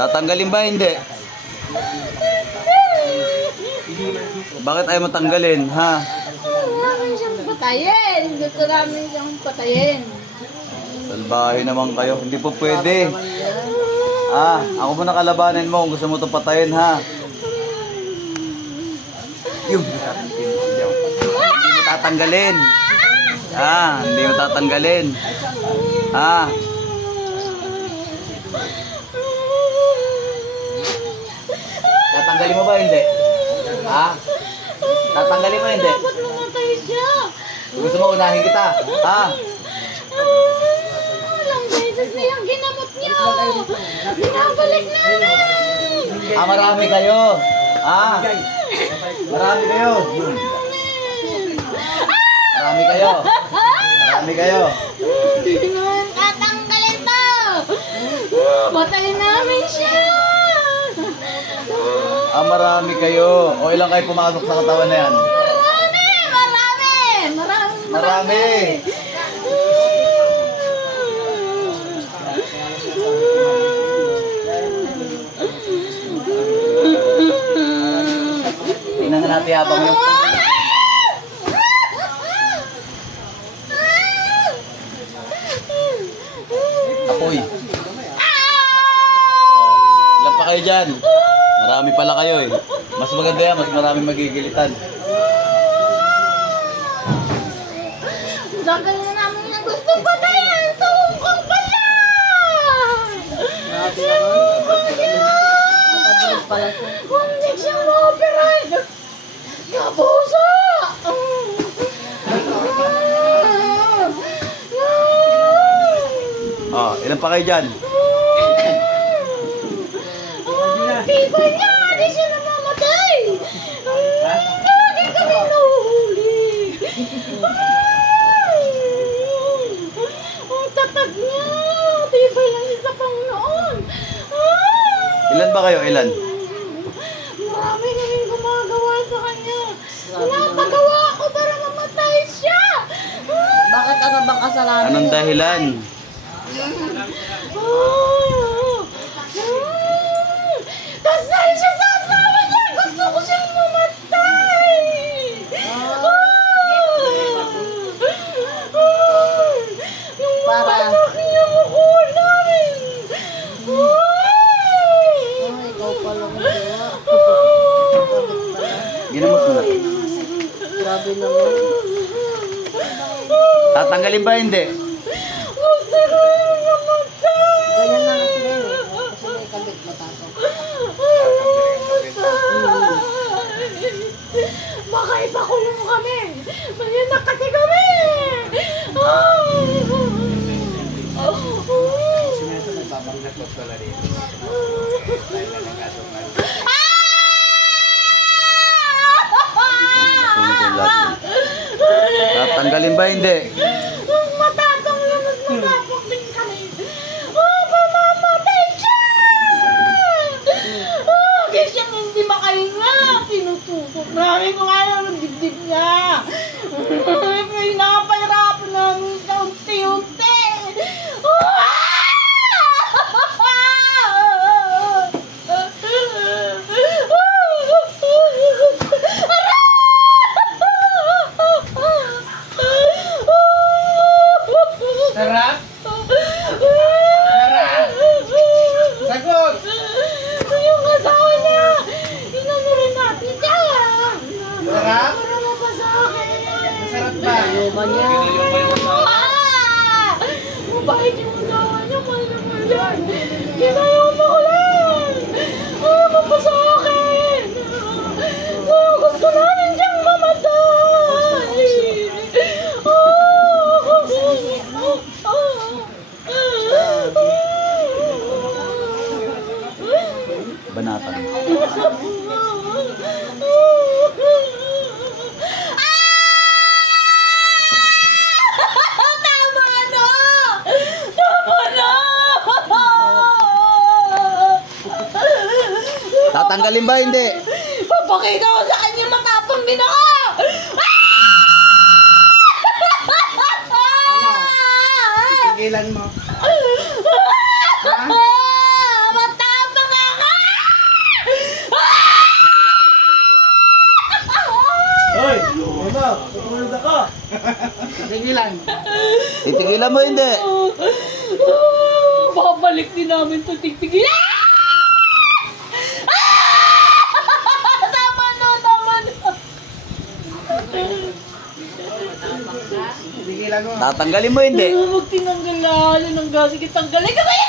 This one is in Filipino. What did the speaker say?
Tatanggalin ba hindi? Bakit ayaw mo tanggalin, ha? Gusto namin siyang patayin. Gusto namin siyang patayin. Salbahe naman kayo. Hindi po pwede. Ako mo nakalabanin mo kung gusto mo itong patayin, ha? Yung hindi mo tatanggalin. Hindi mo tatanggalin. Tatanggalin mo ba hindi? Tatanggalin mo hindi? Dapat mamatay siya. Gusto mo unahin kita? Ilang beses na yung ginamot niyo. Binabalik namin. Marami kayo. Marami kayo. Marami kayo. Marami kayo. Hindi naman tatanggalin to. Patay namin siya. Marami kayo. O ilang kayo pumasok sa katawan na yan? Marami. Tingnan nga natin habang yung... Apoy. Ilan pa kayo dyan? Marami pala kayo eh. Mas maganda yan, mas maraming magigilitan. Dagal na namin yung gusto patayin. Sungkong pala! Hindi siya ma-operate. Kapuso! Ilan pa kayo dyan? Tibay niya! Di siya namamatay! Di kami nahuli! Ang tatag niya! Tibay lang isa pang noon! Ilan ba kayo? Ilan? Marami kaming gumagawa sa kanya! Napagawa ko para mamatay siya! Bakit ano bang kasalanan? Anong dahilan? Kasal siya sa asawa niya! Gusto ko siyang mamatay! Yung mga anak niya makuha namin! Ikaw pala mo siya. Ginamot mo na. Grabe naman. Tatanggalin ba hindi? Gusto ko yung mamatay! Ganyan lang sila eh. Kasi may kabit matato. Baka ipakulong kami! Mayanak kasi kami! Tatanggalin ba hindi? Matatang lang, mas matapang din kami! Pamamatay siya! Kaya siyang hindi makahinga! Sinususok namin kung ayaw ng dibdib niya! Pinapahirapan namin siya unti-unti! Sarap? Sagot! Yung asawa niya! Inano rin natin siya! Sarap? Para mapasa akin! Masarap ba? Luma niya. Mabait yung asawa niya! Mahal na mahal yan! Ginayaw mo ko lang! Mapasa akin! Gusto namin siyang mamatay! Banatan. Tama na! Tama na! Tatanggalin ba hindi? Papakita ko sa kanya matapang din ako! Tigilan mo. Matapang Nahulog ako. Tigilan. Titigilan mo hindi. Babalik din namin to tigtigil. Tama na, tama na. Tigilan mo. Tatanggalin mo hindi. Huwag tinanggal na. Ano nang gasi kitanggalin ka kaya?